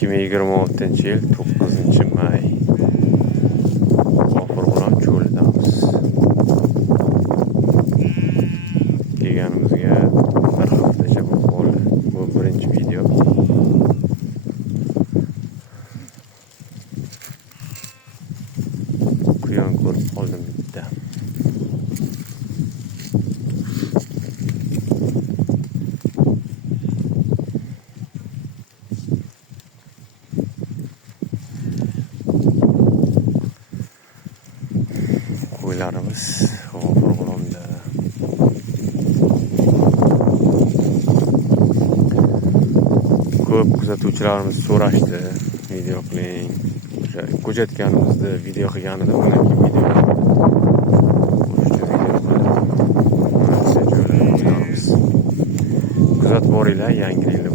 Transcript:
2026-yil 9-may G'ofurg'ulon cho'lidamiz. Kelganimizga bir haftacha bo'lib qoldi. Bu birinchi video. Quyon ko'rib qoldim bitta. Qo'ylarimiz G'ofurg'ulonda. Ko'p kuzatuvchilarimiz so'rashdi, video qiling. Ko'chatganimizni video qilganida undan keyin video kuzatib boringlar, yangi yilda